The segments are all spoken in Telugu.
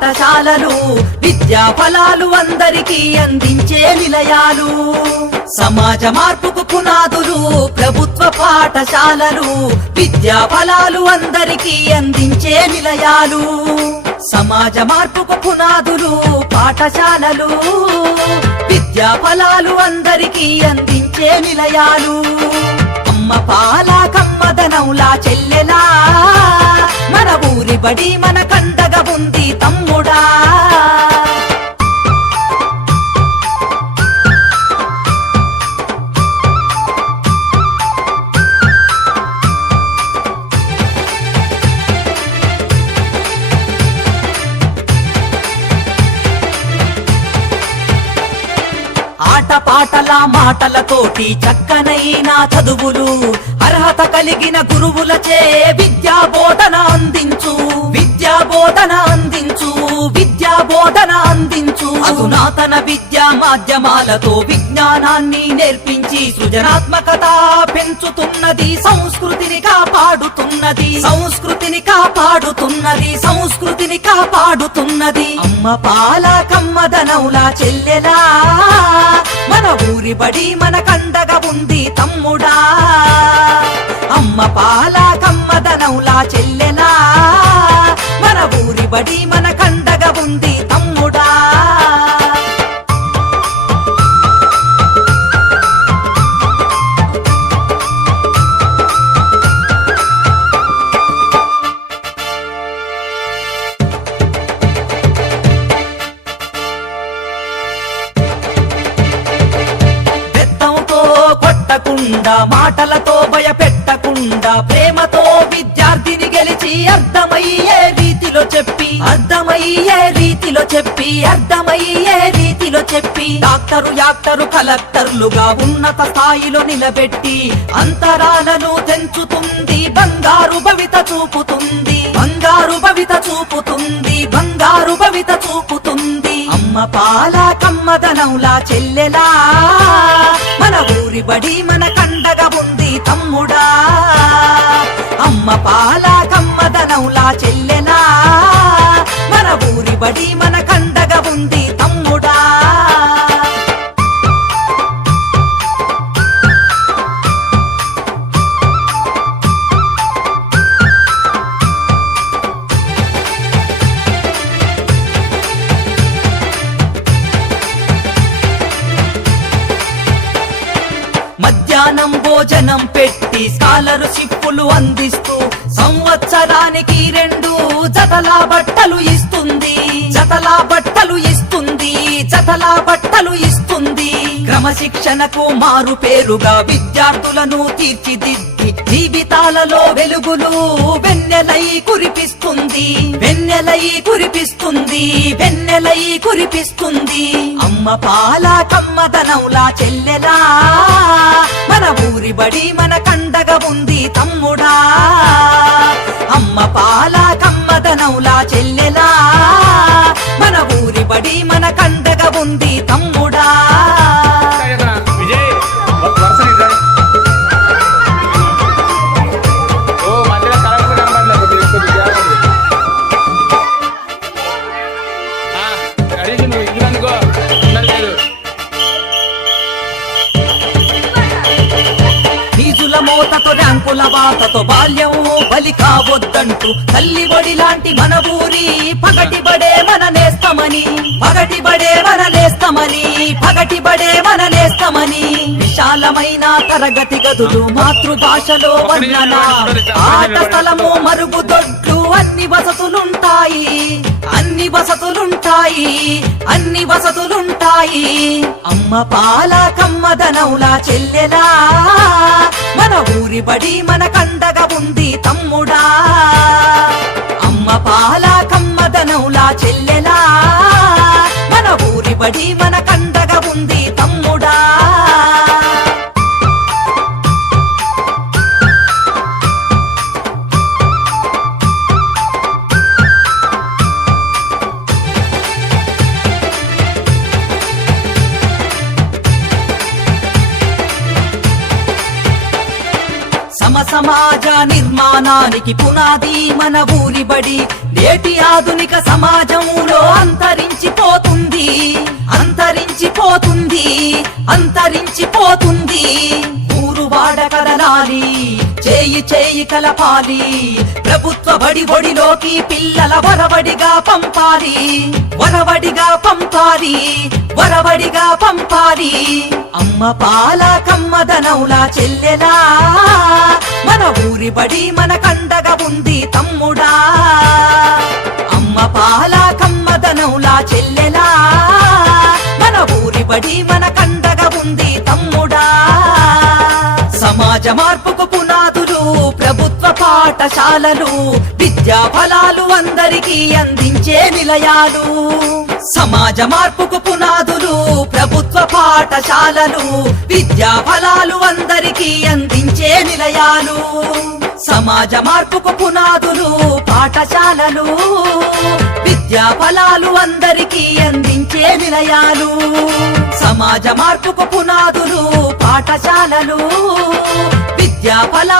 పాఠశాలలు విద్యా ఫలాలు అందరికీ అందించే నిలయాలు. సమాజ మార్పుకు పునాదులు ప్రభుత్వ పాఠశాలలు విద్యా ఫలాలు అందరికీ అందించే నిలయాలు. సమాజ మార్పుకు పునాదులు పాఠశాలలు విద్యా ఫలాలు అందరికీ అందించే నిలయాలు. అమ్మ పాల కమ్మదనౌలా చెల్లెలా ఊరి బడి మన కండగా ఉంది తమ్ముడా. ఆట పాటల మాటలతోటి చక్కనైన చదువులు అర్హత కలిగిన గురువులచే విద్యా బోధన అందించు. విద్యా బోధన అందించు విద్యా బోధన అందించు. అధునాతన విద్యా మాధ్యమాలతో విజ్ఞానాన్ని నేర్పించి సృజనాత్మకత పెంచుతున్నది సంస్కృతిని కాపాడుతున్నది. సంస్కృతిని కాపాడుతున్నది సంస్కృతిని కాపాడుతున్నది. అమ్మ పాల కమ్మదనౌలా చెల్లెలా ఊరి బడి మన కండగా ఉంది తమ్ముడా. అమ్మ పాల కమ్మదనౌలా చెల్లెలా మన ఊరి బడి కొట్టకుండా మాటలతో భయపెట్టకుండా ప్రేమతో విద్యార్థిని గెలిచి అర్థమయ్యే రీతిలో చెప్పి అర్థమయ్యే రీతిలో చెప్పి అర్థమయ్యే రీతిలో చెప్పి డాక్టరు యాక్టరు కలెక్టర్లుగా ఉన్నత స్థాయిలో నిలబెట్టి అంతరాలను తెంచుతుంది బంగారు భవిత చూపుతుంది బంగారు భవిత చూపుతుంది బంగారు భవిత చూపుతుంది. అమ్మ పాల కమ్మదనౌలా చెల్లెలా నిలబడి మన కండగా ఉంది తమ్ముడా. అమ్మ పాల కమ్మదనౌలా చెల్లెనా. మన ఊరి బడి మన కండగా ఉంది భోజనం పెట్టి స్కాలర్షిప్పులు అందిస్తూ సంవత్సరానికి రెండు జతల బట్టలు ఇస్తుంది. జతల బట్టలు ఇస్తుంది జతల బట్టలు ఇస్తుంది. క్రమశిక్షణకు మారు పేరుగా విద్యార్థులను తీర్చిదిద్ది జీవితాలలో వెలుగులు వెన్నెలై కురిపిస్తుంది. వెన్నెలై కురిపిస్తుంది వెన్నెలై కురిపిస్తుంది. అమ్మ పాల కమ్మదనౌలా చెల్లెలా మన మన కండగా ఉంది తమ్ముడా. అమ్మ పాల కమ్మదనౌలా చెల్లెలా. మన ఊరి బడి మన కండగా ఉంది తమ్ముడా. మోతతో ర్యాంకుల బాల్యము బాల్యం బలి కావద్దంటూ తల్లి బడి లాంటి మన ఊరి పగటి బడే మన నేస్తమని పగటి బడే మన నేస్తమని పగటి బడే మన నేస్తమని. విశాలమైన తరగతి గదులు మాతృభాషలో వర్ణన ఆట స్థలము మరుగుదొడ్లు అన్ని వసతులుంటాయి అన్ని వసతులుంటాయి అన్ని వసతులుంటాయి. అమ్మ పాల కమ్మదనవులా చెల్లెలా మన ఊరి బడి మన కండగా ఉంది తమ్ముడా. అమ్మ పాల కమ్మదనౌలా చెల్లెలా. మన ఊరి బడి మన సమాజ నిర్మాణానికి పునాది మన ఊరి బడి. నేటి ఆధునిక సమాజంలో అంతరించిపోతుంది. అంతరించిపోతుంది. అంతరించిపోతుంది. ఊరు వాడ కదలాలి చేయి చేయి కలపాలి. ప్రభుత్వ బడి ఒడిలోకి పిల్లల వరవడిగా పంపాలి. వరవడిగా పంపాలి. వరవడిగా పంపాలి. అమ్మ పాల కమ్మదనౌలా చెల్లెలా. మన ఊరి బడి మన కండగా ఉంది తమ్ముడా. అమ్మ పాల కమ్మదనౌలా చెల్లెలా. మన ఊరి బడి మన కండగా ఉంది తమ్ముడా. సమాజ మార్పుకు పునాదులు పాఠశాలలు విద్యా ఫలాలు అందరికీ అందించే నిలయాలు. సమాజ మార్పుకు పునాదులు ప్రభుత్వ పాఠశాలలు విద్యా ఫలాలు అందరికీ అందించే నిలయాలు. సమాజ మార్పుకు పునాదులు పాఠశాలలు విద్యా ఫలాలు అందరికీ అందించే నిలయాలు. సమాజ మార్పుకు పునాదులు పాఠశాలలు విద్యా ఫలాలు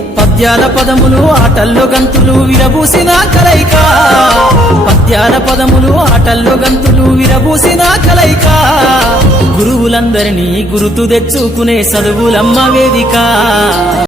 పద్యాల పదములు ఆటల్లో గంతులు విరబూసిన కలయిక. పద్యాల పదములు ఆటల్లో గంతులు విరబూసిన కలయిక. గురువులందరినీ గురుతు తెచ్చుకునే చదువులమ్మ వేదిక.